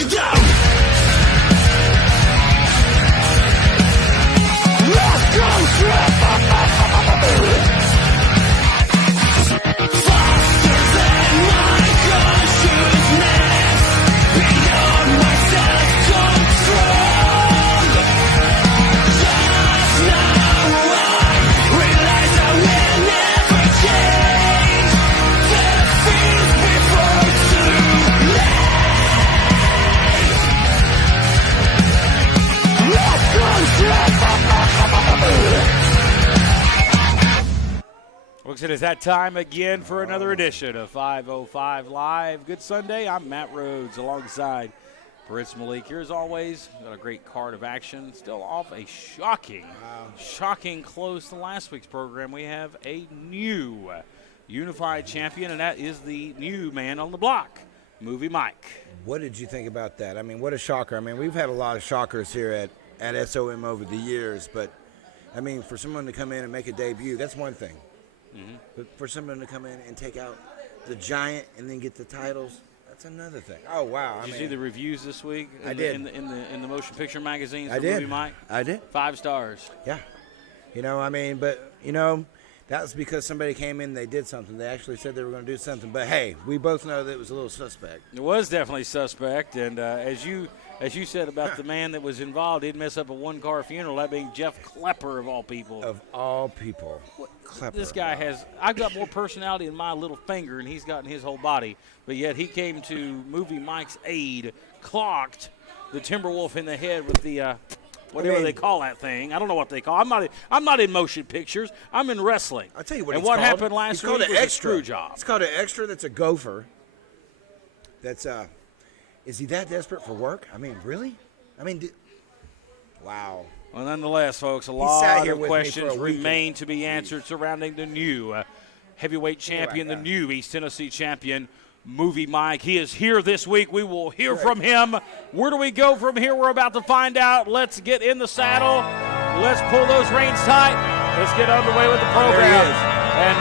it down. Let's go straight. Faster than my consciousness, beyond my self-control. Just now I realize I will never change. The fears before too late. Let's go straight. Looks like it's that time again for another edition of 505 Live. Good Sunday. I'm Matt Rhodes alongside Prince Malik. Here as always, got a great card of action. Still off a shocking close to last week's program. We have a new unified champion, and that is the new man on the block, Movie Mike. What did you think about that? I mean, what a shocker. I mean, we've had a lot of shockers here at SOM over the years, but, I mean, for someone to come in and make a debut, that's one thing. Mm-hmm. But for someone to come in and take out the giant and then get the titles, that's another thing. Oh, wow. Did you see the reviews this week? I did. In the motion picture magazines for I did. Movie Mike? I did. 5 stars. Yeah. That was because somebody came in and they did something. They actually said they were going to do something. But, hey, we both know that it was a little suspect. It was definitely suspect. And as you said about the man that was involved, he'd mess up a one-car funeral, that being Jeff Klepper of all people. Of all people. Klepper. This guy has – I've got more personality in my little finger, and he's got in his whole body. But yet he came to Movie Mike's aid, clocked the Timberwolf in the head with the whatever they call that thing. I don't know what they call it. I'm not in motion pictures. I'm in wrestling. I'll tell you what and it's what called. happened last week was a screw job. It's called an extra that's a gopher. That's is he that desperate for work? I mean, really? I mean, wow. Well, nonetheless, folks, a lot of questions remain to be answered surrounding the new heavyweight champion, the new East Tennessee champion, Movie Mike. He is here this week. We will hear from him. Where do we go from here? We're about to find out. Let's get in the saddle. Let's pull those reins tight. Let's get underway with the program. And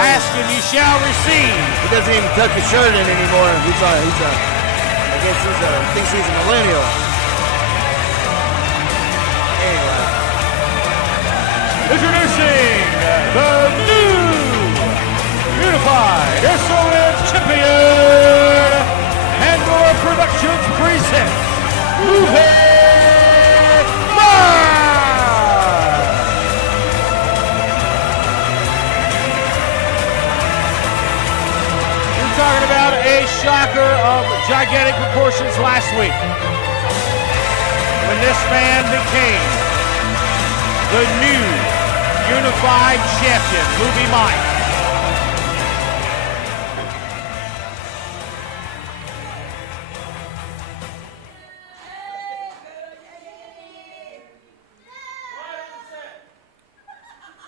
ask and you shall receive. He doesn't even tuck his shirt in anymore. I guess he thinks he's a millennial. Anyway. Introducing the new unified SOM champion, Pandora Productions presents Movie Mike! We're talking about a shocker of gigantic proportions last week when this man became the new unified champion, Movie Mike.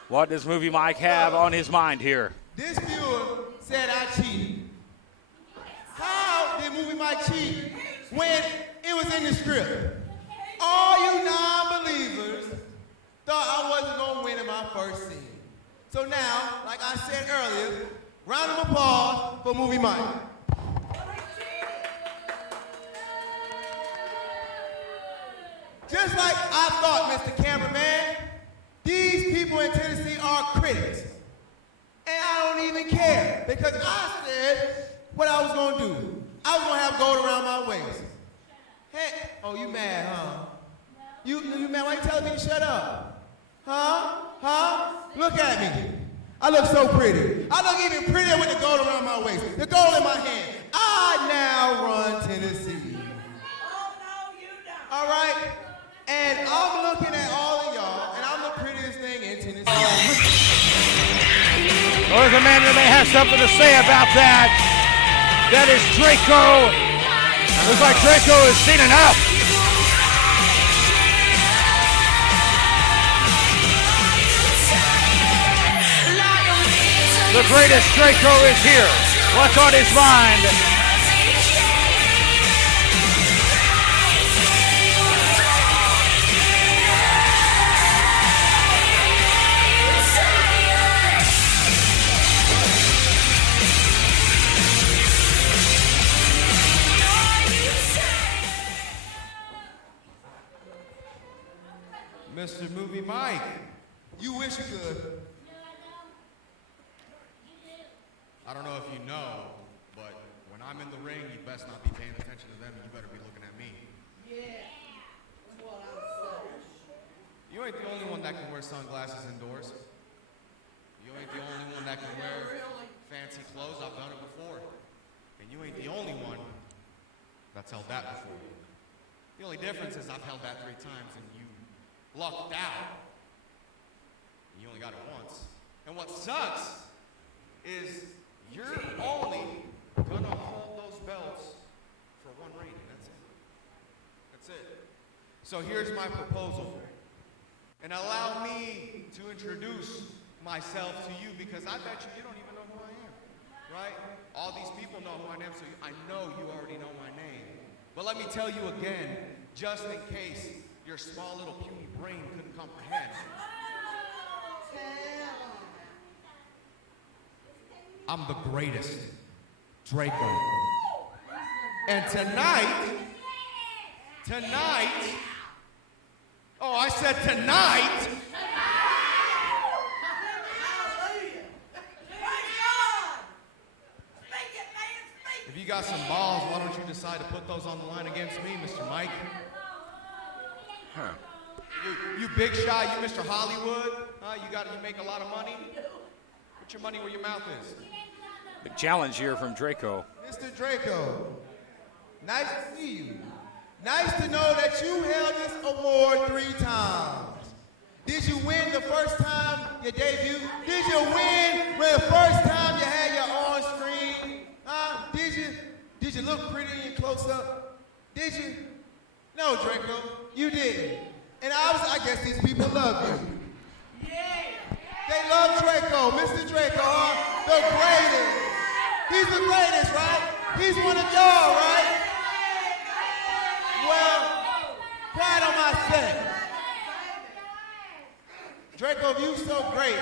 What does Movie Mike have on his mind here? This viewer said I cheated. How did Movie Mike cheat when it was in the script? All you non-believers thought I wasn't going to win in my first scene. So now, like I said earlier, round of applause for Movie Mike. Just like I thought, Mr. Cameraman, these people in Tennessee are critics. And I don't even care because I said what I was going to do. I was going to have gold around my waist. Hey, oh, you mad, huh? You mad? Why you telling me to shut up? Huh? Look at me. I look so pretty. I look even prettier with the gold around my waist, the gold in my hand. I now run Tennessee. Oh, no, you don't. All right? And I'm looking at all of y'all, and I'm the prettiest thing in Tennessee. Well, there's a man that may have something to say about that. That is Draco. Looks like Draco has seen enough. The greatest Draco is here. What's on his mind? You wish you could. I don't know if you know, but when I'm in the ring, you best not be paying attention to them, and you better be looking at me. Yeah. That's what I'm saying. You ain't the only one that can wear sunglasses indoors. You ain't the only one that can wear fancy clothes. I've done it before. And you ain't the only one that's held that before. The only difference is I've held that 3 times and you lucked out. You only got it once. And what sucks is you're only gonna hold those belts for 1 rating. That's it. That's it. So here's my proposal. And allow me to introduce myself to you, because I bet you don't even know who I am, right? All these people know who I am, so I know you already know my name. But let me tell you again, just in case your small little puny brain couldn't comprehend. I'm the greatest, Draco. And tonight, oh, I said tonight, if you got some balls, why don't you decide to put those on the line against me, Mr. Mike? Huh. You big shot, you Mr. Hollywood, you make a lot of money. Put your money where your mouth is. Big challenge here from Draco. Mr. Draco, nice to see you. Nice to know that you held this award 3 times. Did you win the first time you debuted? Did you win when the first time you had your on-screen? Did you look pretty in close-up? Did you? No, Draco, you didn't. And I guess these people love you. They love Draco, Mr. Draco, the greatest. He's the greatest, right? He's one of y'all, right? Well, quiet on my set. Draco, if you're so great,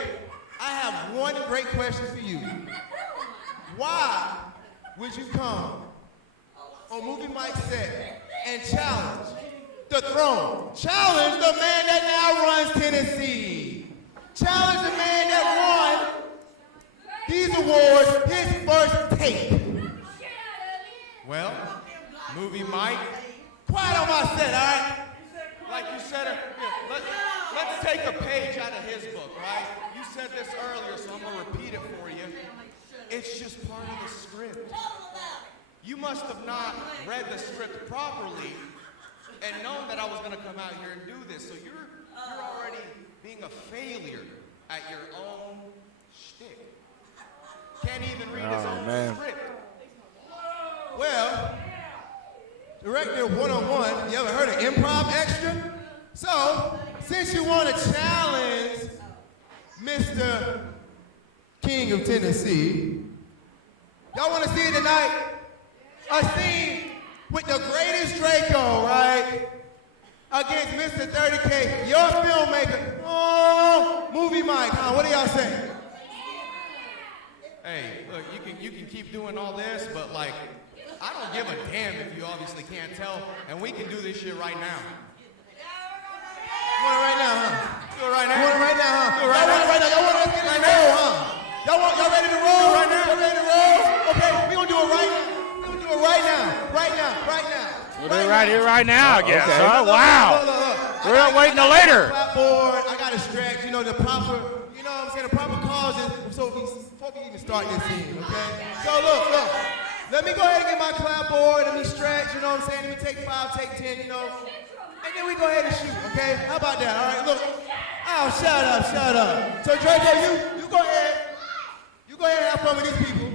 I have one great question for you. Why would you come on Movie Mike's set and challenge the throne? Challenge the man that now runs Tennessee. Challenge the man that won these awards his first take. Well, Movie Mike, quiet on my set, all right? like you said, let's take a page out of his book, right? You said this earlier, so I'm going to repeat it for you. It's just part of the script. You must have not read the script properly and known that I was going to come out here and do this. So you're already being a failure at your own shtick. Can't even read his own script. Well, director one-on-one, you ever heard of improv extra? So, since you want to challenge Mr. King of Tennessee, y'all want to see it tonight? A scene with the greatest Draco, right? Against Mr. 30K, your filmmaker. Oh, Movie Mike, huh? What do y'all say? Hey, look, you can keep doing all this, but like, I don't give a damn if you obviously can't tell, and we can do this shit right now. You want it right now, huh? Do it right now. You want it right now, huh? Do it right now. Right now. Y'all want us to get right now, huh? Y'all ready to roll? Right now. Y'all ready to roll? Okay, we gonna do it right now. We gonna do it right now. Right now. We'll do it right here, right now, I guess. Okay. Huh? Wow. Look. We're not waiting till later. Clapboard. I gotta stretch. The proper. You know what I'm saying? The proper causes. So before we even start this scene, okay? So look. Let me go ahead and get my clapboard. Let me stretch. You know what I'm saying? Let me take 5, take 10. And then we go ahead and shoot, okay? How about that? All right, look. Oh, shut up. So Draco, you go ahead. You go ahead and have fun with these people.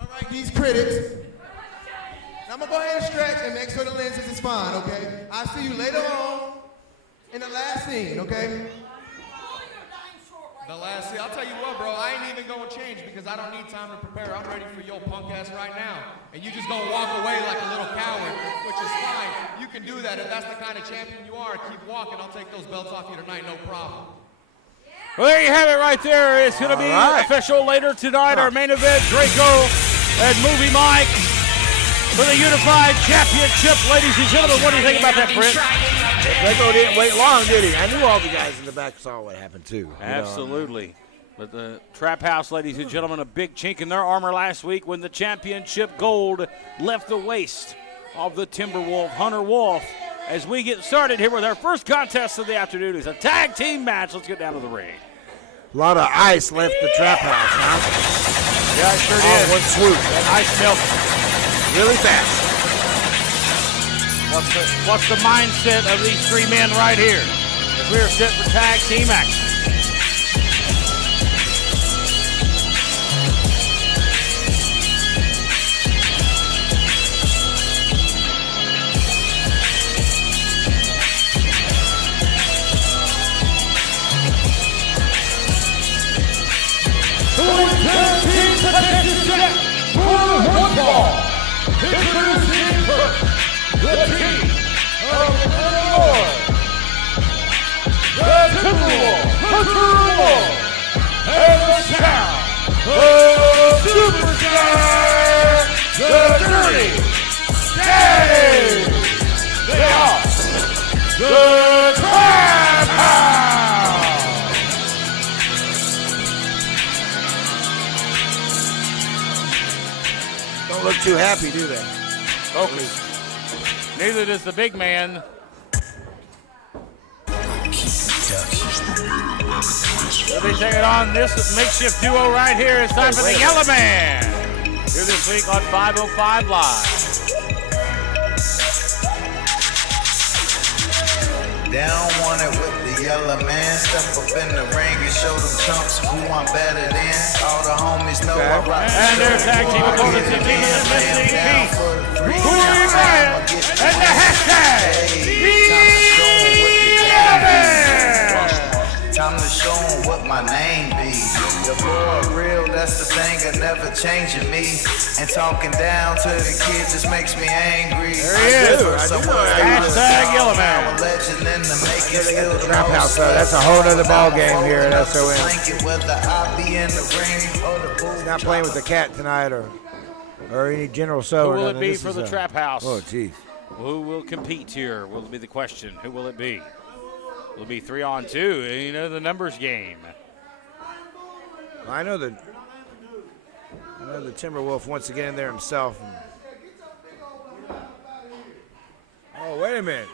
All right, these critics. And I'm gonna go ahead and stretch and make sure the lenses is fine, okay? I'll see you later on in the last scene, okay? The last scene, I'll tell you what, bro, I ain't even gonna change because I don't need time to prepare. I'm ready for your punk ass right now. And you just gonna walk away like a little coward, which is fine. You can do that. If that's the kind of champion you are, keep walking. I'll take those belts off you tonight, no problem. Well, there you have it right there. It's going to be official later tonight. Our main event, Draco and Movie Mike for the Unified Championship. Ladies and gentlemen, what do you think about that, Britt? Greco didn't wait long, did he? I knew all the guys in the back saw what happened, too. Absolutely. But the Trap House, ladies and gentlemen, a big chink in their armor last week when the championship gold left the waist of the Timberwolf, Hunter Wolf. As we get started here with our first contest of the afternoon, is a tag team match. Let's get down to the ring. A lot of ice left the Trap House, huh? Yeah, it sure did. One swoop. That ice melted Really fast. What's the mindset of these three men right here? As we are set for tag team action. Don't look too happy, do they? Focus. Neither does the big man. We'll be taking on this makeshift duo right here. It's time for the Yellow Man. Here this week on 505 Live. Down want it with the yellow man. Step up in the ring and show them chumps who I'm better than. All the homies know I rock. And their tag team opponents, the team of the missing piece. Who are you, man? And the hashtag. Time to show them what my name be. The boy real, that's the thing that never changing me. And talking down to the kids just makes me angry. There he is. Hashtag Yellow Man. Trap House, that's a whole other ball game here at SON. He's not playing with the cat tonight or any General So. Who will it be for the Trap House? Oh, geez. Who will compete here? Will be the question. Who will it be? Will it be 3-on-2? You know, the numbers game. I know the Timberwolf wants to get in there himself. Oh, wait a minute.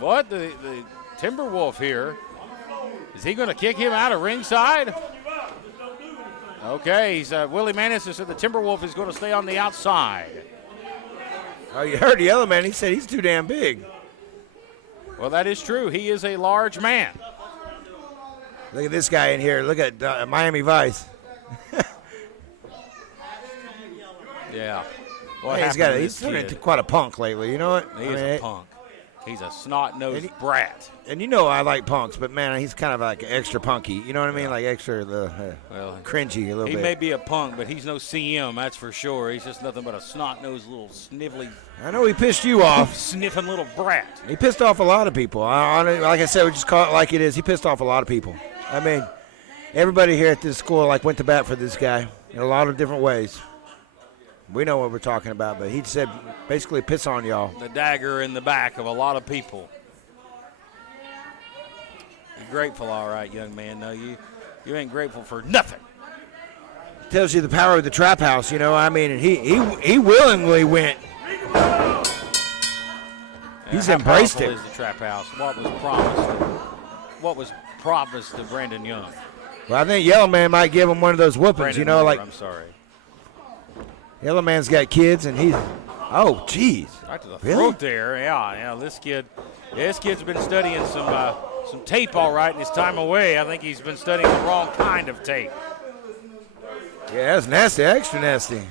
What? The Timberwolf here. Is he going to kick him out of ringside? Okay, he's Willie Manis said the Timberwolf is going to stay on the outside. Oh, you heard the Yellow Man. He said he's too damn big. Well, that is true. He is a large man. Look at this guy in here. Look at Miami Vice. Yeah. He's turned into quite a punk lately. You know what? He is a punk. He's a snot-nosed brat. And you know I like punks, but, man, he's kind of like extra punky. You know what I mean? Like extra cringy a little bit. He may be a punk, but he's no CM, that's for sure. He's just nothing but a snot-nosed little snivelly. I know he pissed you off. Sniffing little brat. He pissed off a lot of people. Like I said, we just call it like it is. He pissed off a lot of people. I mean, everybody here at this school went to bat for this guy in a lot of different ways. We know what we're talking about, but he said basically piss on y'all. The dagger in the back of a lot of people. You're grateful, all right, young man. No, you ain't grateful for nothing. Tells you the power of the Trap House, you know. I mean, and he willingly went. He's embraced it. How powerful is the Trap House? What was promised to Brandon Young? Well, I think Yellow Man might give him one of those whoopings, Brandon you know, Moore, like. I'm sorry. Yellow Man's got kids, and he's. Oh, geez. Right to the Really? throat there. Yeah. This kid's been studying some tape, all right, in his time away. I think he's been studying the wrong kind of tape. Yeah, that's nasty, extra nasty.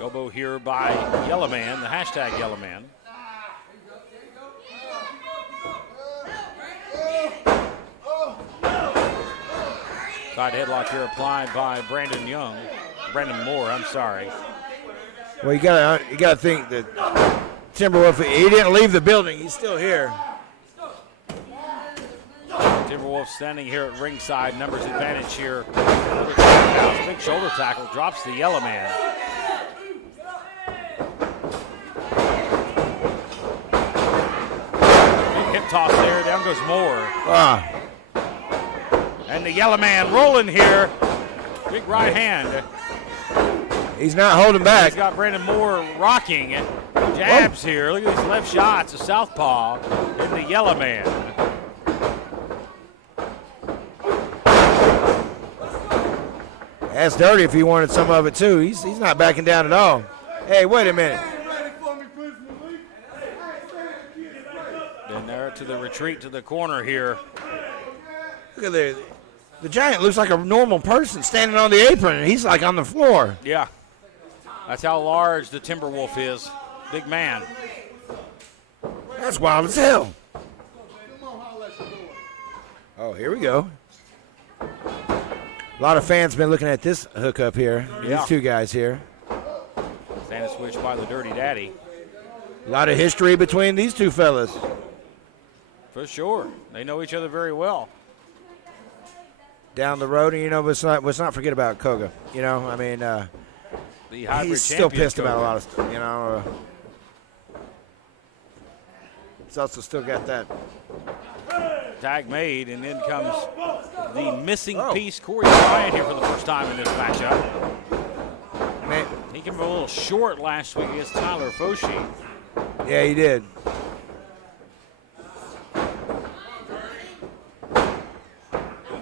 Elbow here by Yellow Man, the hashtag Yellow Man. Side headlock here applied by Brandon Moore, I'm sorry. Well, you gotta think that Timberwolf, he didn't leave the building. He's still here. Timberwolves standing here at ringside. Numbers advantage here. Big shoulder tackle. Drops the yellow man. Big hip toss there. Down goes Moore. And the yellow man rolling here. Big right hand. He's not holding back. He's got Brandon Moore rocking. Jabs here. Look at these left shots. A southpaw in the yellow man. That's dirty if he wanted some of it too. He's not backing down at all. Hey, wait a minute. Then there to the retreat to the corner here. Look at the Giant looks like a normal person standing on the apron, and he's like on the floor. Yeah. That's how large the Timberwolf is. Big man. That's wild as hell. Oh, here we go. A lot of fans been looking at this hookup here. Yeah. These two guys here. Standing switch by the Dirty Daddy. A lot of history between these two fellas. For sure. They know each other very well. Down the road, and let's not forget about Koga. I mean, The hybrid he's still champion, pissed about a Koga. lot of stuff. He's also still got that. Tag made, and then comes the missing piece, Corey Bryant, here for the first time in this matchup. Man, He came a little short last week against Tyler Foshee. yeah, he did.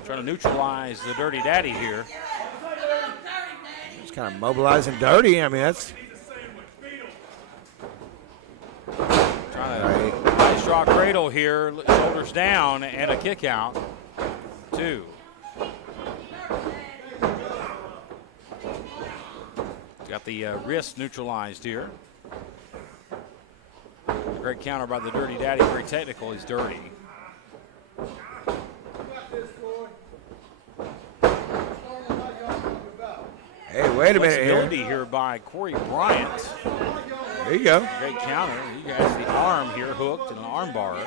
Trying to neutralize the Dirty Daddy here. It's kind of mobilizing Dirty. I mean, that's Trying to nice draw cradle here, shoulders down, and a kick out. 2. Got the wrist neutralized here. Great counter by the Dirty Daddy. Very technical. He's dirty. hey, wait a minute here. Flexibility here by Corey Bryant. There you go. Great counter. He has the arm here hooked and an arm bar.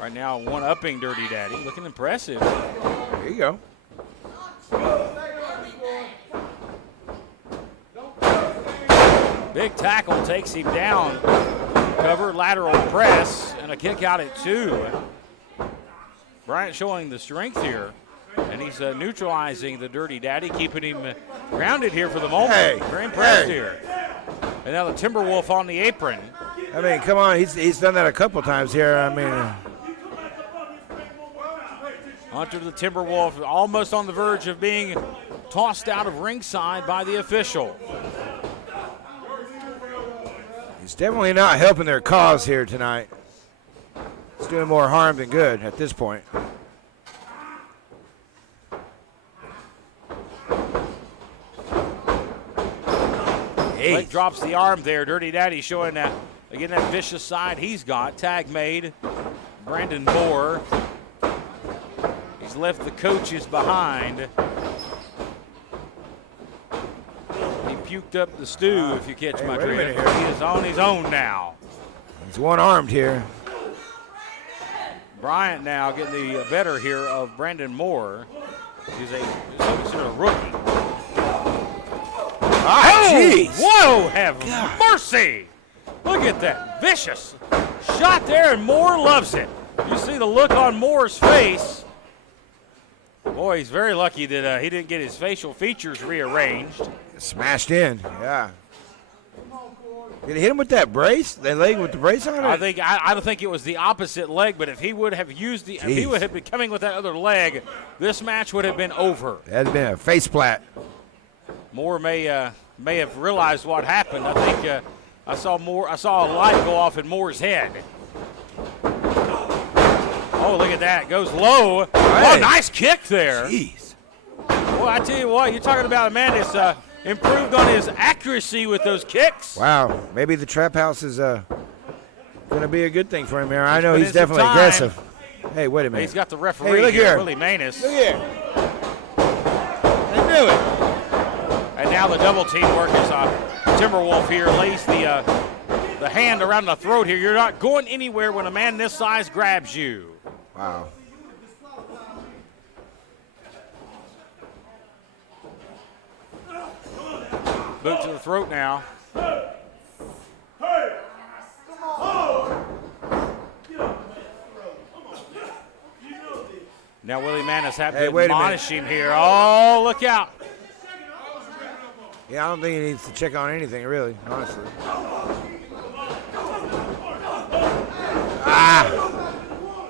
Right now, one-upping Dirty Daddy. Looking impressive. There you go. Big tackle takes him down. Cover, lateral press, and a kick out at 2. Bryant showing the strength here. And he's neutralizing the Dirty Daddy, keeping him grounded here for the moment. Hey, Very impressed hey. here. And now the Timberwolf on the apron. I mean, come on. He's done that a couple times here. I mean, Hunter the Timberwolf almost on the verge of being tossed out of ringside by the official. he's definitely not helping their cause here tonight. He's doing more harm than good at this point. Blake drops the arm there. Dirty Daddy showing that, again, that vicious side he's got. Tag made. Brandon Moore. He's left the coaches behind. He puked up the stew, if you catch my wait a minute drift. here. He is on his own now. He's one-armed here. Bryant now getting the better here of Brandon Moore. He's considered a rookie. Ah, jeez. Whoa, have mercy. Look at that. Vicious shot there, and Moore loves it. You see the look on Moore's face. Boy, he's very lucky that he didn't get his facial features rearranged. Smashed in. Yeah. Did he hit him with that brace? That leg with the brace on it? I don't think it was the opposite leg, but if he would have used if he would have been coming with that other leg, this match would have been over. That'd been a face plat. Moore may have realized what happened. I think I saw a light go off in Moore's head. Oh, look at that. Goes low. Hey. Oh, nice kick there. Jeez. Well, I tell you what, you're talking about a man that's improved on his accuracy with those kicks. Wow. Maybe the trap house is going to be a good thing for him here. I know put he's in some definitely time. aggressive. Hey, wait a minute. He's got the referee Hey, look here. Willie Manus. Look here. I knew it. And now the double team work is Timberwolf here lays the the hand around the throat here. You're not going anywhere when a man this size grabs you. Wow. Boot to the throat now. Now Willie Manis having to admonish him here. Oh, look out. Yeah, I don't think he needs to check on anything, really, honestly.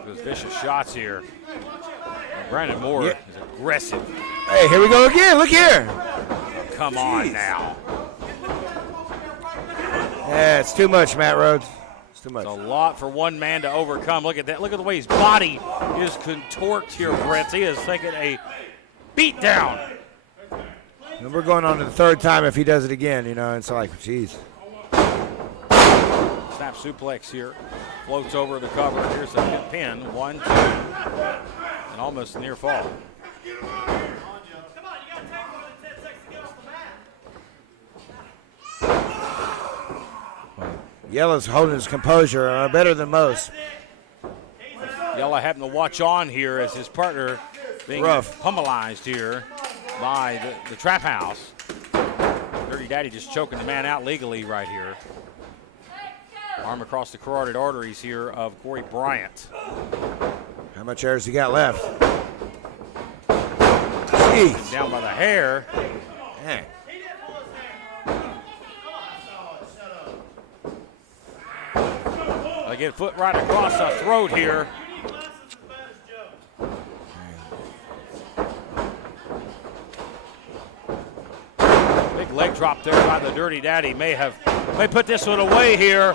Those vicious shots here. Brandon Moore is aggressive. Hey, here we go again. Look here. Come on now. Yeah, it's too much, Matt Rhodes. It's too much. It's a lot for one man to overcome. Look at that. Look at the way his body is contorted here, Brett. He is taking a beat down. And we're going on to the third time if he does it again, you know. It's like, geez. Snap suplex here. Floats over the cover. Here's a pin. 1, 2. And almost a near fall. Yellow's holding his composure better than most. Yellow having to watch on here as his partner being pummelized here by the Trap House. Dirty Daddy just choking the man out legally right here. Arm across the carotid arteries here of Corey Bryant. How much air has he got left? Jeez. Down by the hair. Dang. Again, foot right across the throat here. Big leg drop there by the Dirty Daddy. May put this one away here.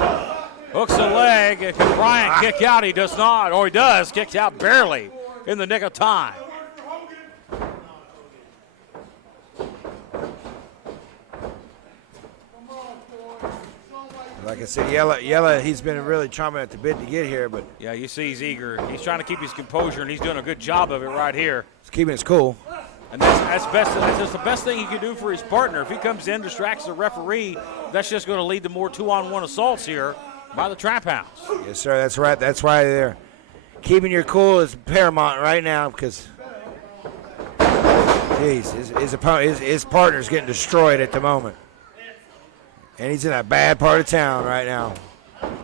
Hooks the leg. Can Bryant kick out? He does not, or he does. Kicks out barely in the nick of time. Like I said, Yella, he's been really chomping at the bit to get here, but yeah, you see he's eager. He's trying to keep his composure, and he's doing a good job of it right here. He's keeping his cool. And that's just the best thing he can do for his partner. If he comes in, distracts the referee, that's just going to lead to more 2-on-1 assaults here by the Trap House. Yes, sir. That's right. That's why they're keeping your cool is paramount right now because, geez, his partner's getting destroyed at the moment. And he's in a bad part of town right now.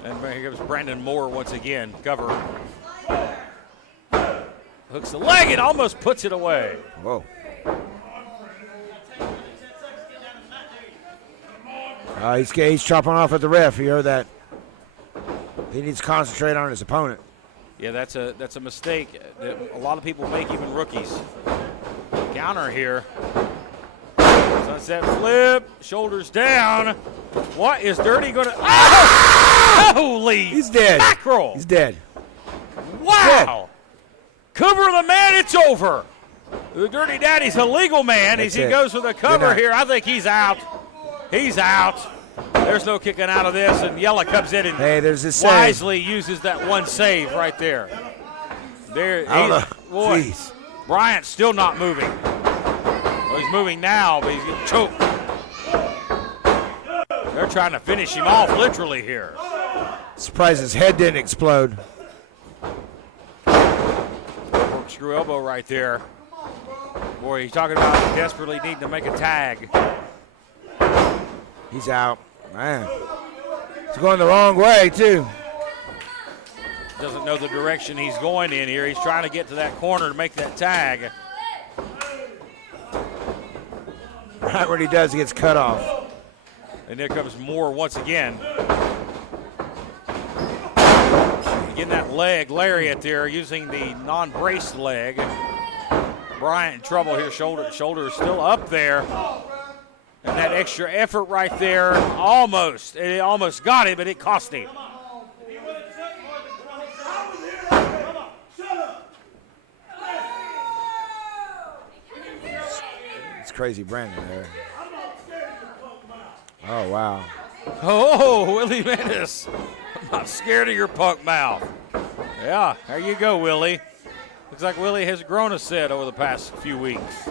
And here comes Brandon Moore once again. Cover. Hooks the leg and almost puts it away. Whoa. He's chopping off at the ref. You heard that. He needs to concentrate on his opponent. Yeah, that's a mistake that a lot of people make, even rookies. Counter here. Sunset flip, shoulders down. What is Dirty going to? Oh! Holy! He's dead. Mackerel! He's dead. Wow! Cover the man. It's over. The Dirty Daddy's a legal man as he goes for the cover here. I think he's out. He's out. There's no kicking out of this, and Yella comes in and there's this wisely uses that one save right there. Boy, jeez. Bryant's still not moving. Well, he's moving now, but he's getting choked. They're trying to finish him off literally here. Surprised his head didn't explode. Corkscrew elbow right there. Boy, he's talking about desperately needing to make a tag. He's out. Man. He's going the wrong way, too. Doesn't know the direction he's going in here. He's trying to get to that corner to make that tag. Right when he does, he gets cut off. And there comes Moore once again. Getting that leg lariat there, using the non-braced leg. Bryant in trouble here. Shoulder is still up there. And that extra effort right there, it almost got him, but it cost him. It's crazy Brandon there. Oh, wow. Oh, Willie Manis. I'm not scared of your punk mouth. Yeah, there you go, Willie. Looks like Willie has grown a set over the past few weeks.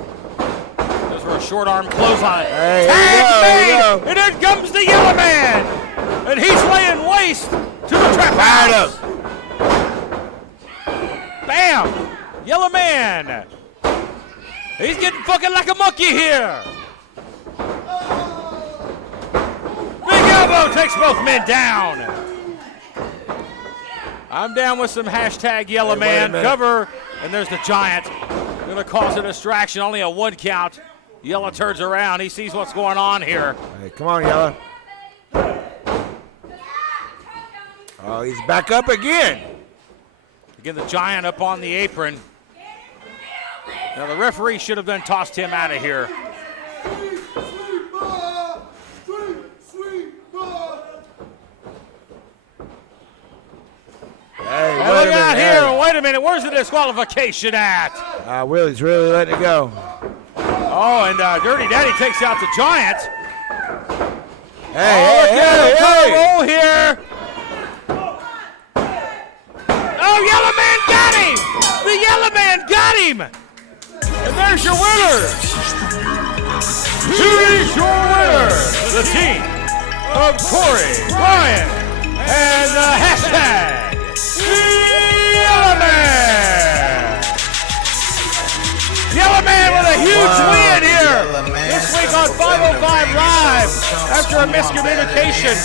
Just for a short arm clothesline. Hey, Tag made! And in comes the Yellow Man! And he's laying waste to the trap house. Bam! Yellow Man! He's getting fucking like a monkey here! Big elbow takes both men down. I'm down with some hashtag Yellow Man cover, and there's the Giant. Gonna cause a distraction, only a 1 count. Yellow turns around, he sees what's going on here. Hey, come on, Yellow. Oh, he's back up again. Again, the Giant up on the apron. Now the referee should have then tossed him out of here. Hey, look out here. Wait a minute. Where's the disqualification at? Willie's really letting it go. Oh, and Dirty Daddy takes out the Giant. Hey, roll here. Oh, Yellow Man got him. The Yellow Man got him. And there's your winner. Here's your winner. The team of Corey, Brian, and the hashtag Yellow Man! Yellow Man with a huge win here this week on 505 Live after a miscommunication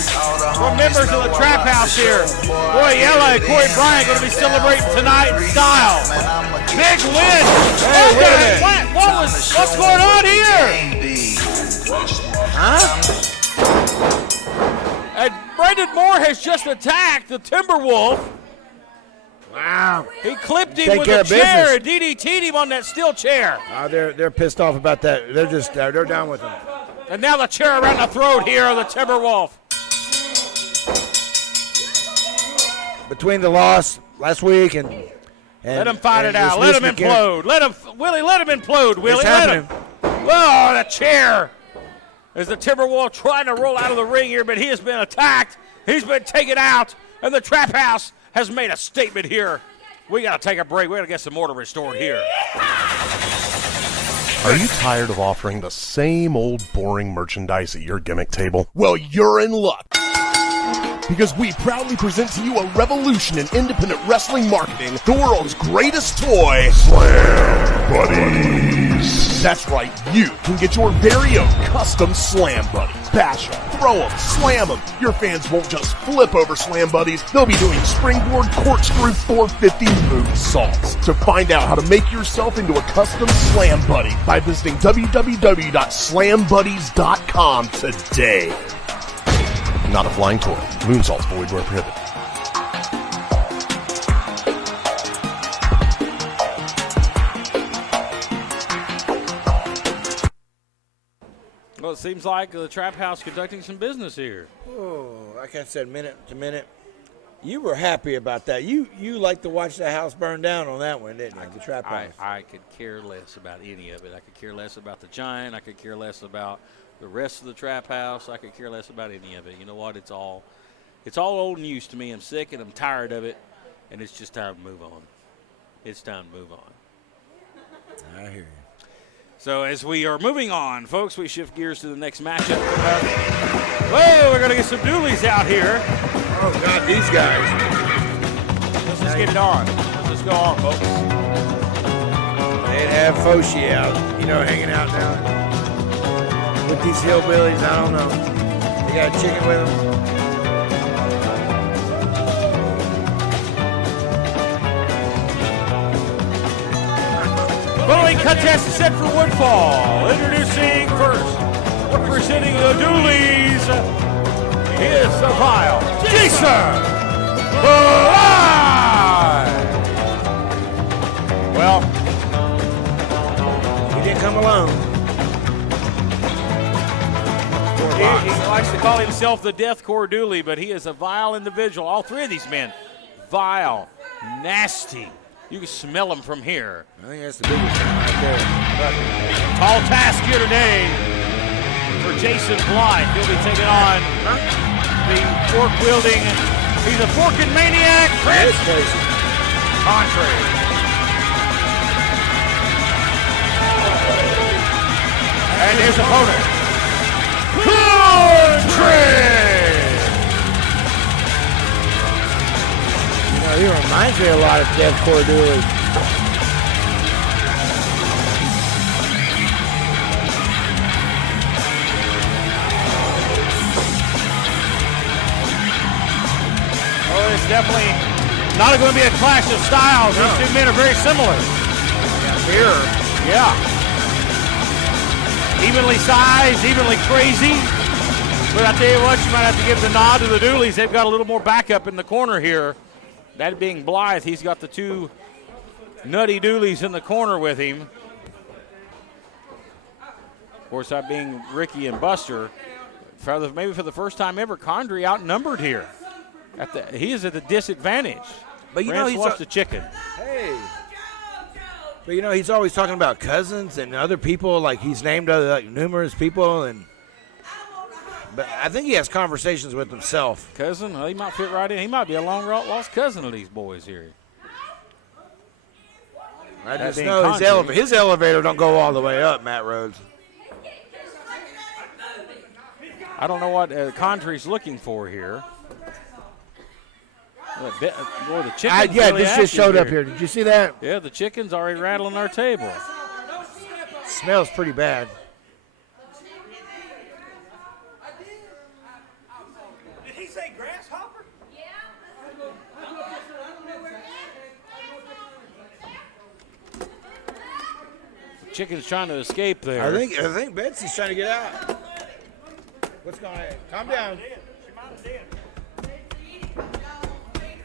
from members of the Trap House here. Boy, Yellow and Corey Bryant going to be celebrating tonight in style. Big win! Hey, what's going on here? Huh? And Brandon Moore has just attacked the Timberwolf. Wow. He clipped him with a chair and DDT'd him on that steel chair. They're pissed off about that. They're down with him. And now the chair around the throat here of the Timberwolf. Between the loss last week and let him fight it out. Let him implode. Let him implode, Willie. Let him. Oh, the chair. As the Timberwolf trying to roll out of the ring here, but he has been attacked. He's been taken out. And the Trap House has made a statement here. We got to take a break. We got to get some order restored here. Are you tired of offering the same old boring merchandise at your gimmick table? Well, you're in luck. Because we proudly present to you a revolution in independent wrestling marketing, the world's greatest toy, Slam Buddies. That's right, you can get your very own custom Slam Buddies. Bash them, throw them, slam them. Your fans won't just flip over Slam Buddies, they'll be doing springboard, corkscrew, 450 moonsaults. So find out how to make yourself into a custom Slam Buddy by visiting www.slambuddies.com today. Not a flying toy. Moonsaults void where prohibited. Well, it seems like the Trap House conducting some business here. Oh, like I said, minute to minute. You were happy about that. You like to watch the house burn down on that one, didn't you? The Trap House. I could care less about any of it. I could care less about the Giant. I could care less about the rest of the Trap House. I could care less about any of it. You know what? It's all old news to me. I'm sick and I'm tired of it, and it's just time to move on. It's time to move on. I hear you. So as we are moving on, folks, we shift gears to the next matchup. Well, we're going to get some doolies out here. Oh, God, these guys. Let's just get it on. Let's just go on, folks. They'd have Foshi out, hanging out now. With these hillbillies, I don't know. They got a chicken with them. Following contest is set for Woodfall. Introducing first, representing the Doolies, is the Vile Jason Blythe. Well, he didn't come alone. He likes to call himself the Deathcore Dooley, but he is a vile individual. All three of these men, vile, nasty. You can smell them from here. I think that's the biggest one right there. Tall task here today for Jason Blythe. He'll be taking on the fork-wielding, he's a forking maniac, Chris Condrey. And his opponent, Condrey. You know, he reminds me a lot of Deathcore Dooley. Oh, it's definitely not going to be a clash of styles. No. These two men are very similar. Here. Yeah. Evenly sized, evenly crazy. But I tell you what, you might have to give the nod to the Dooleys. They've got a little more backup in the corner here. That being Blythe. He's got the two nutty Dooleys in the corner with him. Of course, that being Ricky and Buster. Maybe for the first time ever, Condrey outnumbered here. He is at a disadvantage. But you know, he's lost the chicken. Hey. But you know, he's always talking about cousins and other people. Like he's named other like numerous people, but I think he has conversations with himself. Cousin, well, he might fit right in. He might be a long lost cousin of these boys here. I just know his elevator don't go all the way up, Matt Rhodes. I don't know what Condrey's looking for here. Boy, the chicken's really this just showed here. up here. Did you see that? Yeah, the chicken's already rattling our table. Smells pretty bad. Did he say grasshopper? The chicken's trying to escape there. I think Betsy's trying to get out. What's going on? Calm down.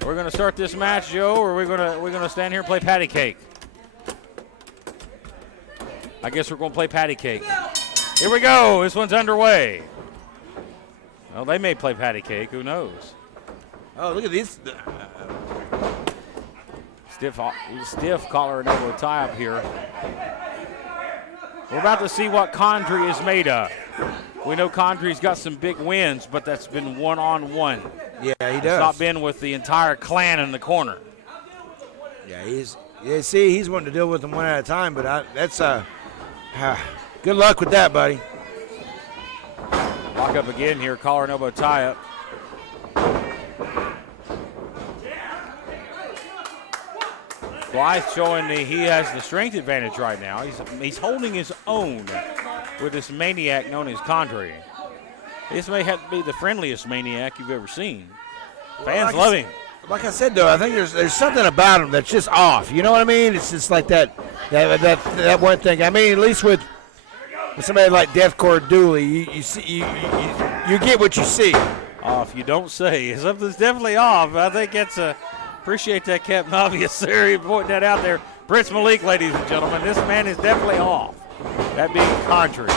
We're going to start this match, Joe, or we're going to stand here and play patty cake. I guess we're going to play patty cake. Here we go. This one's underway. Well, they may play patty cake. Who knows? Oh, look at these. Stiff collar and elbow tie up here. We're about to see what Condrey is made of. We know Condrey's got some big wins, but that's been one-on-one. Yeah, he does. It's not been with the entire clan in the corner. Yeah, he's wanting to deal with them one at a time, but good luck with that, buddy. Lock up again here, collar and elbow tie up. Blythe showing he has the strength advantage right now. He's holding his own with this maniac known as Condrey. This may have to be the friendliest maniac you've ever seen. Fans love him. Like I said, though, I think there's something about him that's just off. You know what I mean? It's just like that one thing. I mean, at least with somebody like Deathcore Dooley, you get what you see. Off, you don't say. Something's definitely off. I think it's appreciate that, Captain Obvious there, pointing that out there. Prince Malik, ladies and gentlemen, this man is definitely off. That being Condrey.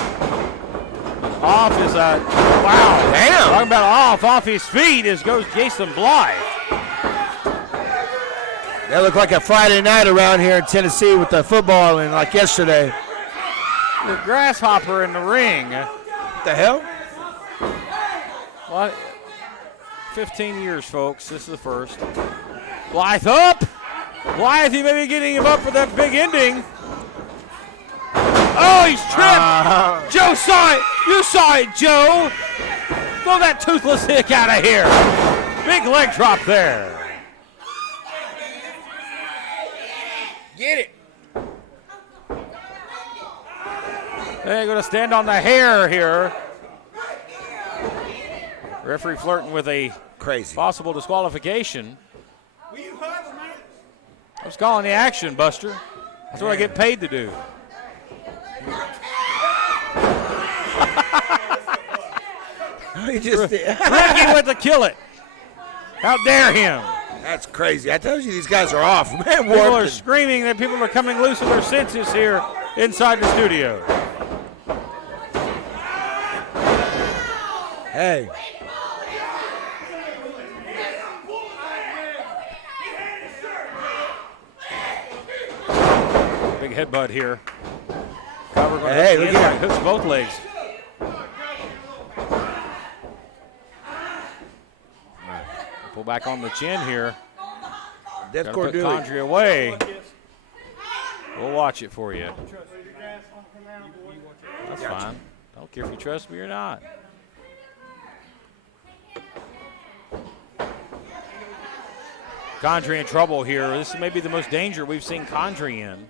Off is wow. Damn. Talking about off his feet goes Jason Blythe. That looked like a Friday night around here in Tennessee with the football and like yesterday. The grasshopper in the ring. What the hell? What? 15 years, folks. This is the first. Blythe up. Blythe, he may be getting him up for that big ending. Oh, he's tripped. Joe saw it. You saw it, Joe. Throw that toothless hick out of here. Big leg drop there. Get it. They're going to stand on the hair here. Referee flirting with a crazy possible disqualification. I was calling the action, Buster. That's what I get paid to do. He just Ricky went to kill it. How dare him? That's crazy. I told you these guys are off. Man, people are screaming that people are coming loose of their senses here inside the studio. Hey. Big headbutt here. Cover going hey, look at hooks both legs. Pull back on the chin here. Gotta put Condrey away. We'll watch it for you. That's fine. I don't care if you trust me or not. Condrey in trouble here. This may be the most danger we've seen Condrey in.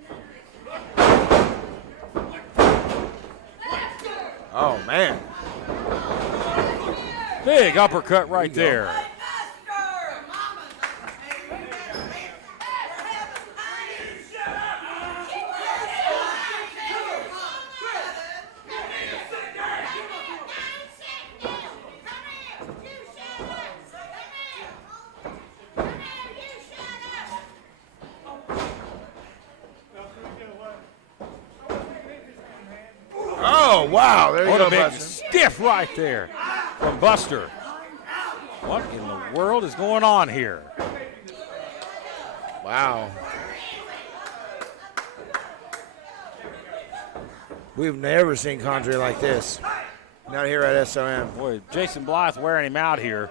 Oh, man. Big uppercut right there. Oh, wow. There you What go, a big Buster. stiff right there from Buster. What in the world is going on here? Wow. We've never seen Condrey like this. Not here at SOM. Boy, Jason Blythe wearing him out here.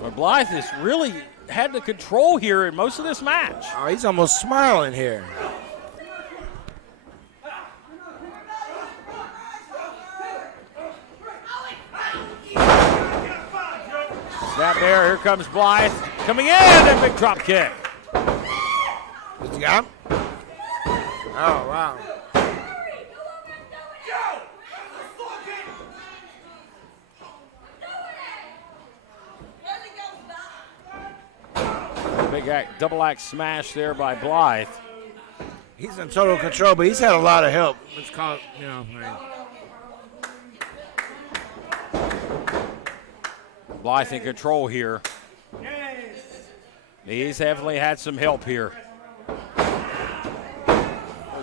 But Blythe has really had the control here in most of this match. Oh, he's almost smiling here. Snap there, here comes Blythe. Coming in, and big drop kick. Did you got him? Oh, wow. Big double axe smash there by Blythe. He's in total control, but he's had a lot of help. Let's call it, you know. Blythe in control here. He's definitely had some help here.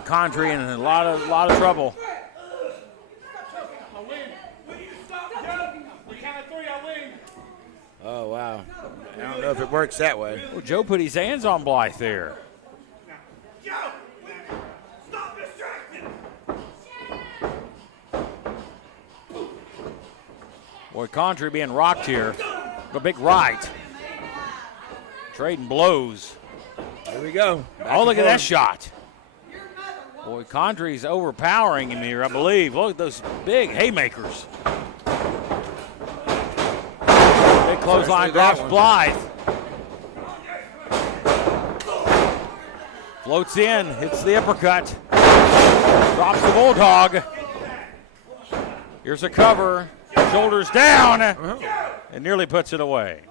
Condrey in a lot of trouble. Oh, wow. I don't know if it works that way. Well, Joe put his hands on Blythe there. Stop distracting! Boy, Condrey being rocked here. A big right. Trading blows. Here we go. Oh, look at that shot. Boy, Condrey's overpowering him here, I believe. Look at those big haymakers. Big clothesline drops Blythe. Floats in, hits the uppercut. Drops the bulldog. Here's a cover. Shoulders down. And nearly puts it away.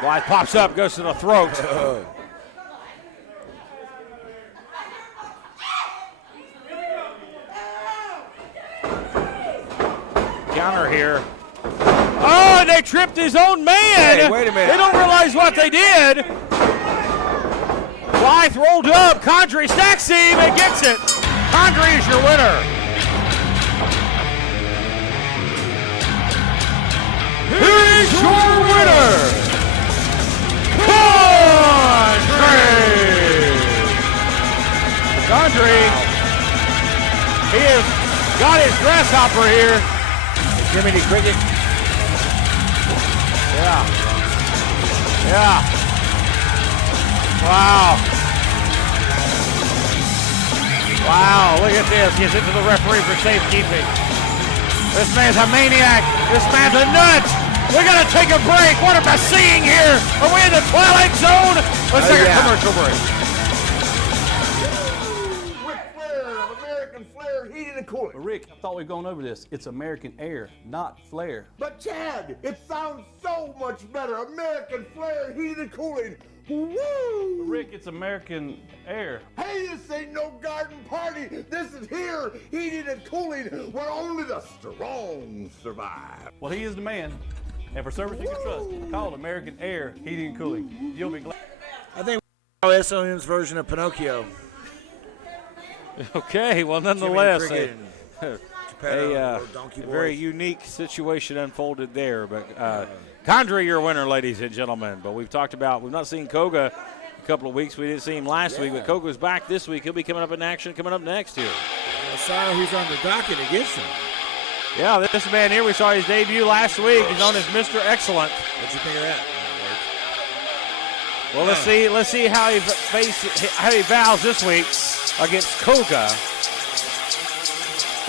Blythe pops up, goes to the throat. Counter here. Oh, and they tripped his own man. Hey, wait a minute. They don't realize what they did. Blythe rolled up. Condrey stacks him and gets it. Condrey is your winner. Here is your winner, Condrey. He has got his grasshopper here. Jiminy Cricket. Yeah. Wow. Look at this. Gives it to the referee for safekeeping. This man's a maniac. This man's a nut. We're going to take a break. What am I seeing here? Are we in the Twilight Zone? Let's take a commercial break. Rick, I thought we were going over this. It's American Air, not Flair. But Chad, it sounds so much better. American Flair heated and cooling. Woo! Rick, it's American Air. Hey, this ain't no garden party. This is here, heated and cooling, where only the strong survive. Well, he is the man. And for service you can trust, call American Air Heating and Cooling. You'll be glad. I think we're SOM's version of Pinocchio. Okay, well, nonetheless, a very unique situation unfolded there. But Condrey, your winner, ladies and gentlemen. But we've not seen Koga a couple of weeks. We didn't see him last week, but Koga's back this week. He'll be coming up in action coming up next here. saw who's on the docket against him. Yeah, this man here, we saw his debut last week. He's known as Mr. Excellent. What'd you think of that? Well, let's see how he vows this week against Koga.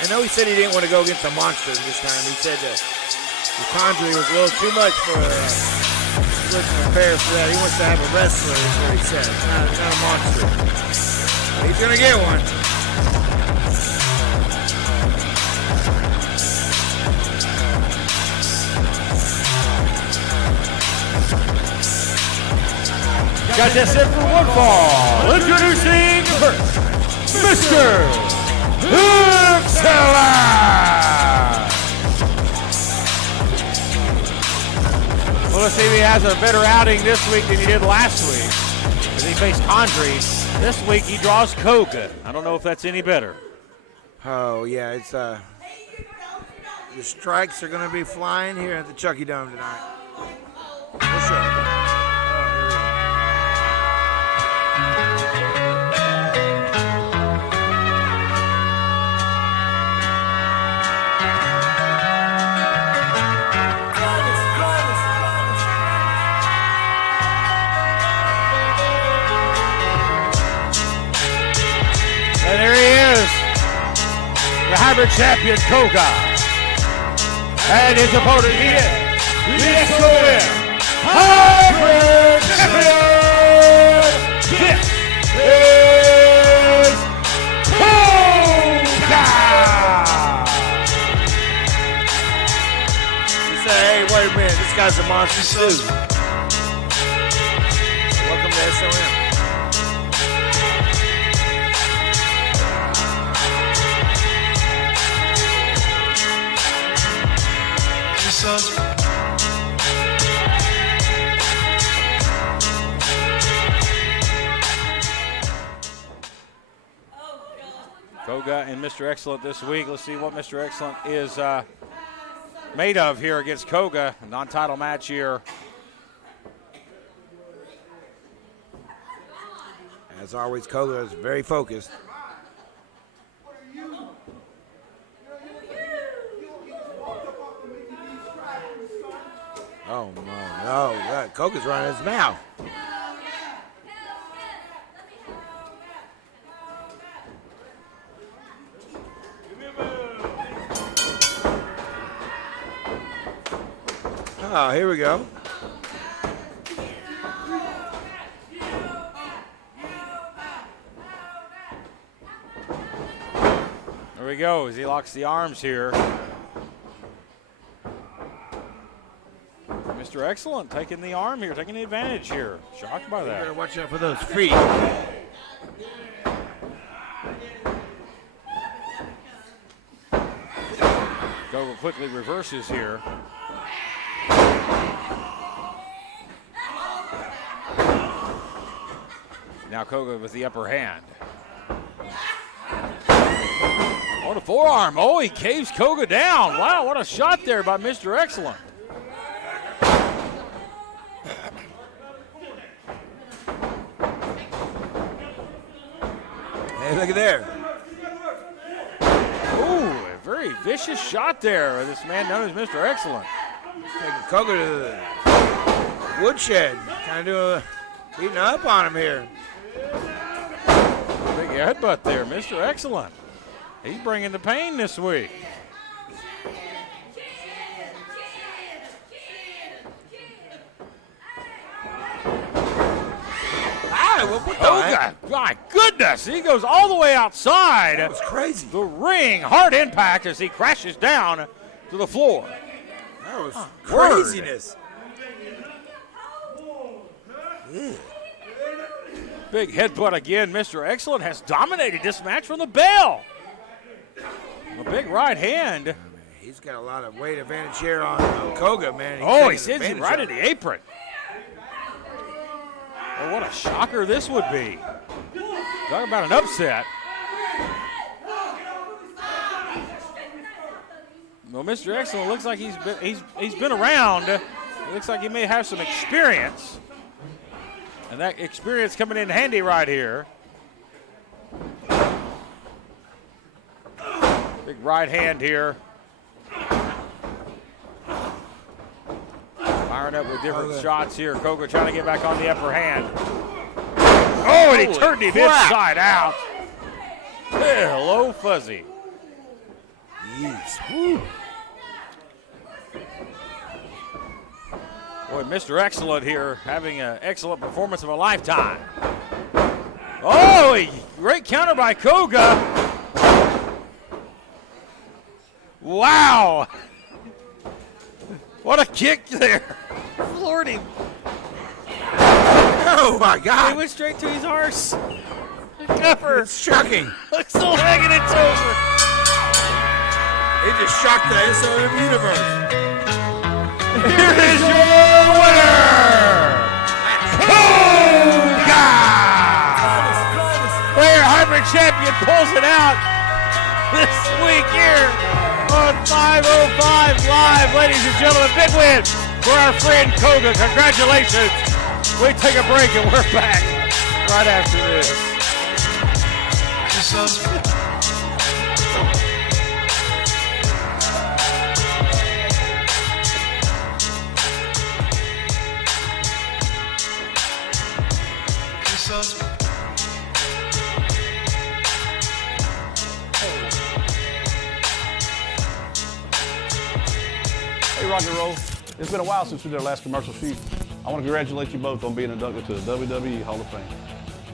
I know he said he didn't want to go against a monster this time. He said that the Condrey was a little too much for prepare for that. He wants to have a wrestler, is what he said. Not a monster. But he's going to get one. Got that set for one fall. Introducing first, Mr. Excellent. Well, let's see if he has a better outing this week than he did last week. As he faced Condrey. This week he draws Koga. I don't know if that's any better. Oh, yeah, it's the strikes are going to be flying here at the Chucky Dome tonight. For sure. And there he is, the hybrid champion Koga. And his opponent, he is the SOM hybrid champion. This is Koga. He said, hey, wait a minute, this guy's a monster too. Welcome to SOM. Koga and Mr. Excellent this week. Let's see what Mr. Excellent is made of here against Koga. A non-title match here. As always, Koga is very focused. Oh, no. Koga's running his mouth. Oh, here we go. There we go as he locks the arms here. Mr. Excellent taking the arm here, taking the advantage here. Shocked by that. You better watch out for those feet. Koga quickly reverses here. Now Koga with the upper hand. Oh, the forearm. Oh, he caves Koga down. Wow, what a shot there by Mr. Excellent. Hey, look at there. Ooh, a very vicious shot there. This man known as Mr. Excellent. Taking Koga to the woodshed. Kind of beating up on him here. Big headbutt there, Mr. Excellent. He's bringing the pain this week. Koga, my goodness, he goes all the way outside. That was crazy. The ring, hard impact as he crashes down to the floor. That was craziness. Yeah. Big headbutt again. Mr. Excellent has dominated this match from the bell. A big right hand. He's got a lot of weight advantage here on Koga, man. He sends him right in the apron. Oh, what a shocker this would be. Talk about an upset. Well, Mr. Excellent looks like he's been around. It looks like he may have some experience. And that experience coming in handy right here. Big right hand here. Firing up with different shots here. Koga trying to get back on the upper hand. Oh, and he turned him inside out. Yeah, hello, Fuzzy. Jeez. Boy, Mr. Excellent here, having an excellent performance of a lifetime. Oh, great counter by Koga. Wow. What a kick there. Floored him. Oh, my God. He went straight to his arse. Cover. It's shocking. Looks so hanging it's over. It just shocked the SOM universe. Here is your winner, Koga! Player Hybrid Champion pulls it out this week here on 505 Live. Ladies and gentlemen, big win for our friend Koga. Congratulations. We take a break and we're back right after this. Hey, rock and roll. It's been a while since we did our last commercial shoot. I want to congratulate you both on being inducted to the WWE Hall of Fame.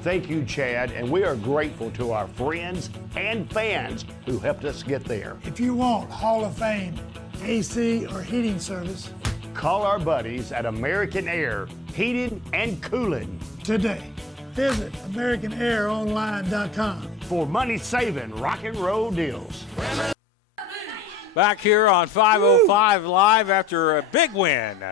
Thank you, Chad, and we are grateful to our friends and fans who helped us get there. If you want Hall of Fame, AC, or heating service, call our buddies at American Air Heating and Cooling today. Visit AmericanAirOnline.com for money-saving rock and roll deals. Back here on 505 Live after a big win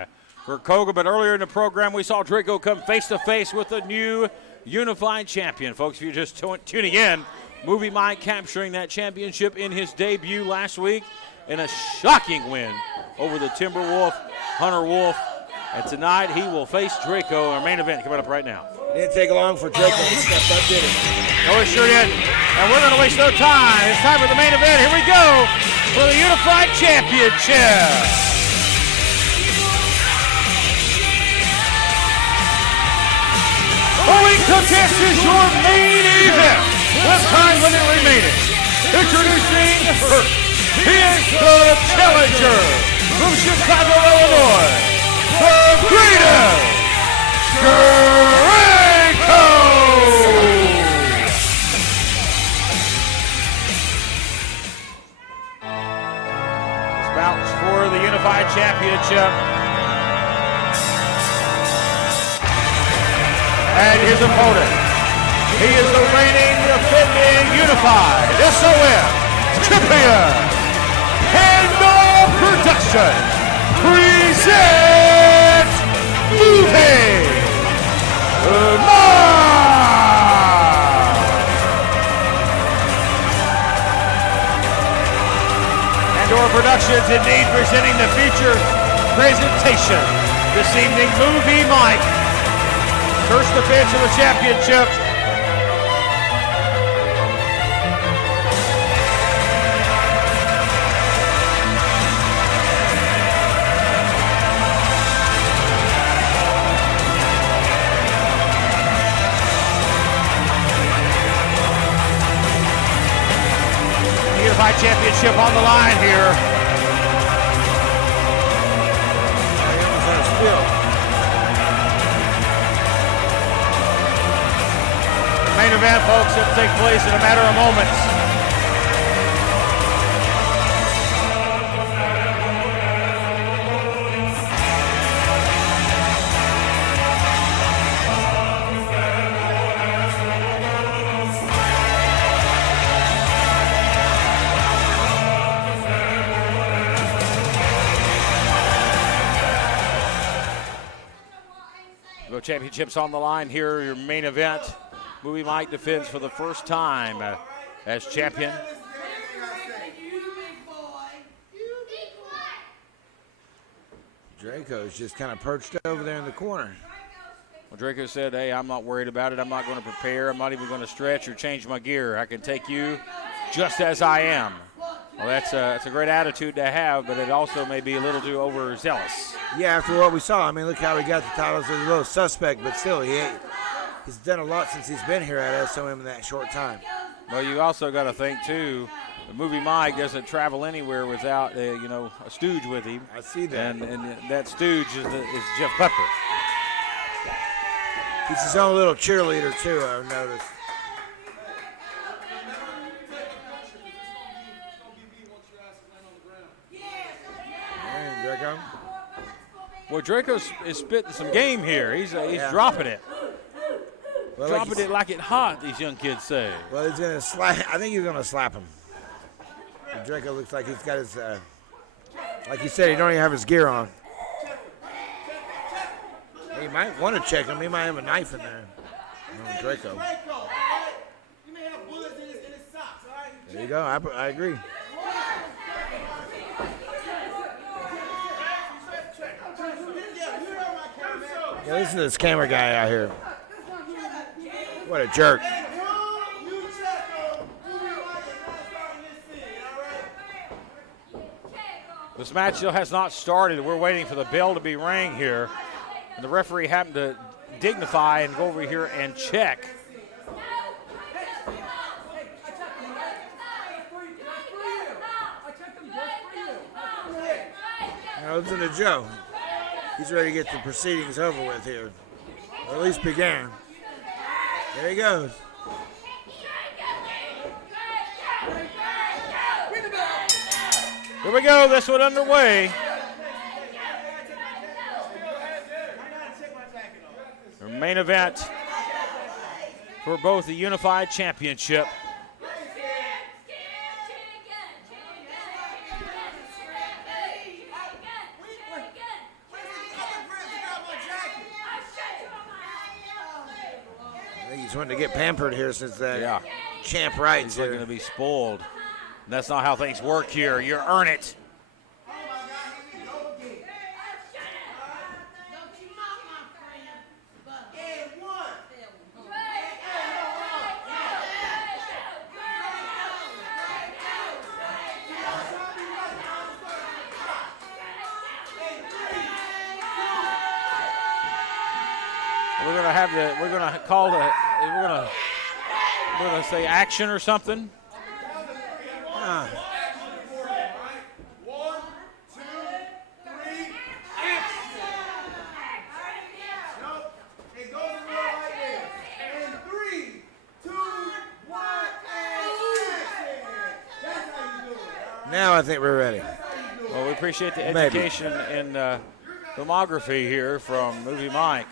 for Koga, but earlier in the program we saw Draco come face-to-face with a new unified champion. Folks, if you're just tuning in, Movie Mike capturing that championship in his debut last week in a shocking win over the Timberwolf, Hunter Wolf. And tonight he will face Draco in our main event coming up right now. Didn't take long for Draco to step up, did it? No, it sure did. And we're going to waste no time. It's time for the main event. Here we go for the Unified Championship. Owing contest is your main event with time limit remaining. Introducing first, he is the challenger from Chicago, Illinois, the greatest Draco! This bout's for the Unified Championship. And his opponent, he is the reigning, defending, unified SOM champion. Handle Production presents Movie Pandora Productions indeed presenting the feature presentation this evening. Movie Mike. First defense of the championship. Unified Championship on the line here. He almost had a spill. Main event, folks, that will take place in a matter of moments. Go championships on the line here, your main event. Movie Mike defends for the first time as champion. Draco's just kind of perched over there in the corner. Well, Draco said, hey, I'm not worried about it. I'm not going to prepare. I'm not even going to stretch or change my gear. I can take you just as I am. Well, that's a great attitude to have, but it also may be a little too overzealous. Yeah, after what we saw, I mean, look how he got the title as a little suspect, but still, he's done a lot since he's been here at SOM in that short time. Well, you also got to think, too, the movie Mike doesn't travel anywhere without, a stooge with him. I see that. And that stooge is Jeff Pepper. He's his own little cheerleader, too, I've noticed. Draco? Well, Draco is spitting some game here. He's dropping it. Well, dropping it like it hot, these young kids say. Well, he's going to slap. I think he's going to slap him. But Draco looks like he's got his, like you said, he don't even have his gear on. He might want to check him. He might have a knife in there. No, Draco. There you go. I agree. Yeah, listen to this camera guy out here. What a jerk. This match still has not started. We're waiting for the bell to be rang here. And the referee happened to dignify and go over here and check. Now listen to Joe. He's ready to get the proceedings over with here. Or at least began. There he goes. Here we go. This one underway. The main event for both the Unified Championship. He's wanting to get pampered here since that champ rights. He's looking to be spoiled. And that's not how things work here. You earn it. We're gonna say action or something. One, two, three, action! Nope, it goes like this. And 3, 2, 1, and action! That's how you do it. Now I think we're ready. Well, we appreciate the education and filmography here from Movie Mike.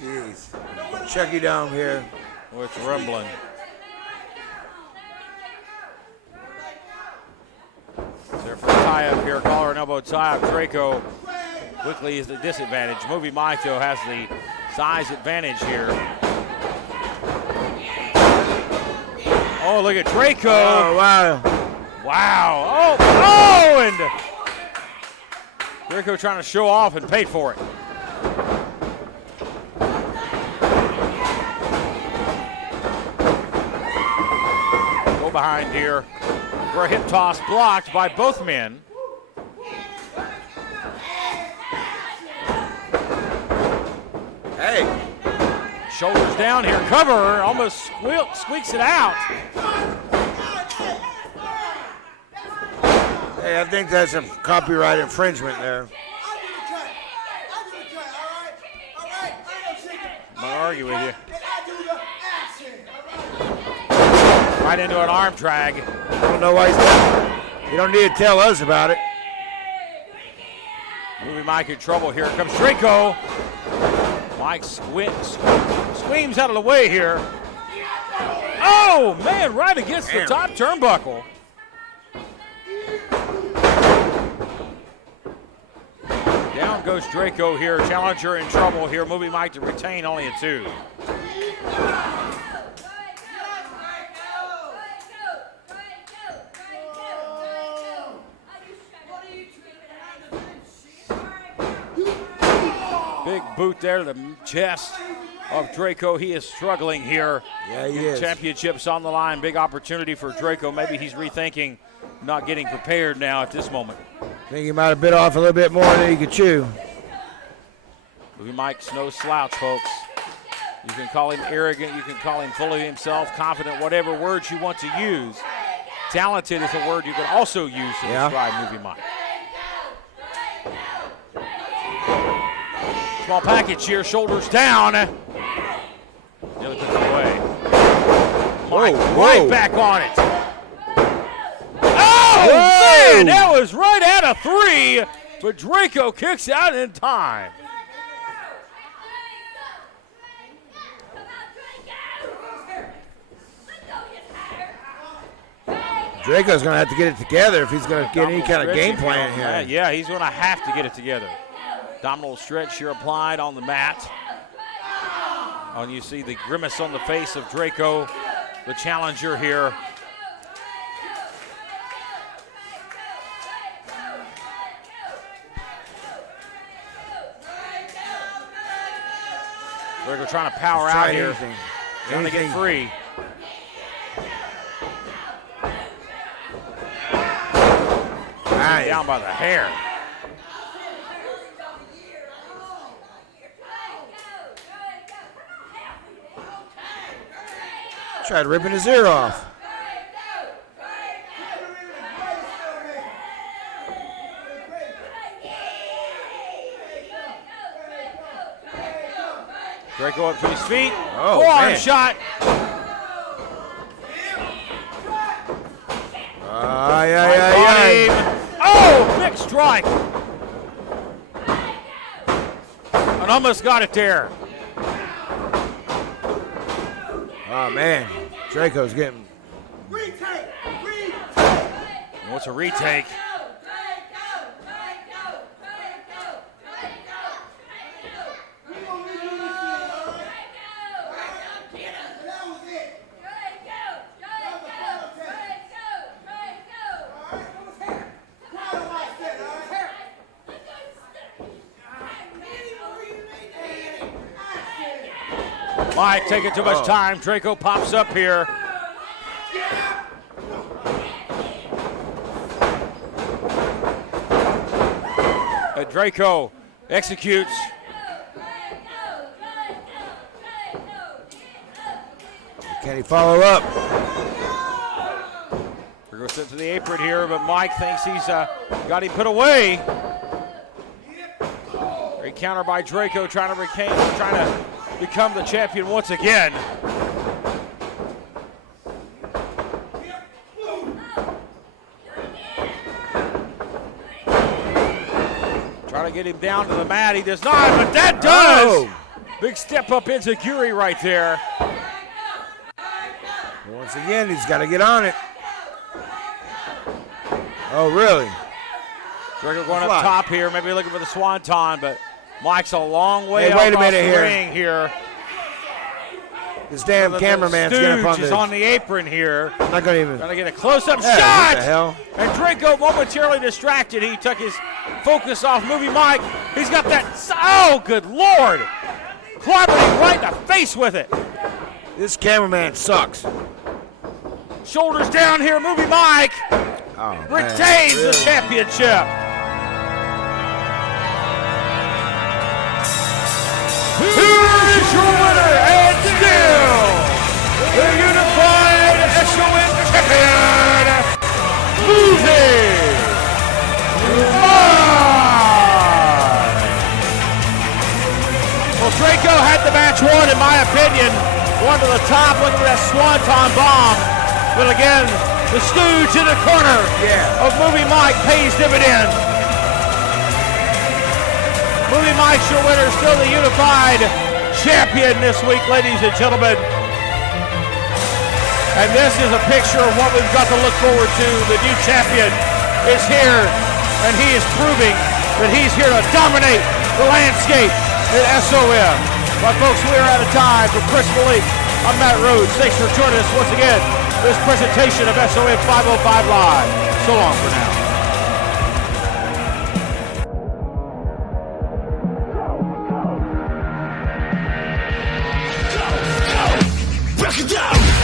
Jeez. Chucky Dome here. Oh, it's rumbling. There for a tie-up here. Collar and elbow tie-up. Draco quickly is the disadvantage. Movie Mike, though, has the size advantage here. Oh, look at Draco. Oh, wow. Wow. Oh, and Draco trying to show off and paid for it. Go behind here for a hip toss blocked by both men. Hey. Shoulders down here, cover, almost squeaks it out. Hey, I think that's a copyright infringement there. I'm gonna argue with you. Right into an arm drag. I don't know why he's doing it. You don't need to tell us about it. Movie Mike in trouble here. Comes Draco. Mike screams out of the way here. Oh, man, right against the top turnbuckle. Down goes Draco here. Challenger in trouble here. Movie Mike to retain only a 2. Big boot there to the chest of Draco. He is struggling here. Yeah, he is. Championships on the line. Big opportunity for Draco. Maybe he's rethinking not getting prepared now at this moment. I think he might have bit off a little bit more than he could chew. Movie Mike's no slouch, folks. You can call him arrogant. You can call him full of himself, confident, whatever words you want to use. Talented is a word you can also use to describe Movie Mike. Small package here, shoulders down. The other took it away. Mike right back on it. Oh, man, that was right out of 3, but Draco kicks out in time. Draco's going to have to get it together if he's going to get any kind of game plan here. Yeah, he's going to have to get it together. Abdominal stretch here applied on the mat. And you see the grimace on the face of Draco, the challenger here. Draco trying to power out here. Trying to get free. Down by the hair. Tried ripping his ear off. Draco up to his feet. Oh, forearm shot. Oh, big strike. And almost got it there. Oh, man. Draco's getting... What's a retake? Mike taking too much time. Draco pops up here. Draco executes. Can he follow up? Draco sent to the apron here, but Mike thinks he's got him put away. Great counter by Draco, trying to become the champion once again. Trying to get him down to the mat. He does not, but that does. Big step up into Guri right there. Once again, he's got to get on it. Oh, really? Draco going up top here, maybe looking for the swanton, but Mike's a long way up off the ring here. This damn cameraman's getting up on is on the apron here. I'm not going to even. Trying to get a close-up shot. What the hell? And Draco momentarily distracted. He took his focus off Movie Mike. He's got that. Oh, good Lord. Clobbering right in the face with it. This cameraman sucks. Shoulders down here, Movie Mike. Retains the championship. Here is your winner and still the unified SOM champion, Movie Mike. Well, Draco had the match won, in my opinion. One to the top, looking at that swanton bomb. But again, the stooge in the corner of Movie Mike pays dividends. Movie Mike's your winner, still the unified champion this week, ladies and gentlemen. And this is a picture of what we've got to look forward to. The new champion is here, and he is proving that he's here to dominate the landscape at SOM. But folks, we are out of time. For Chris Malik, I'm Matt Rhodes. Thanks for joining us once again for this presentation of SOM 505 Live. So long for now. knock it down.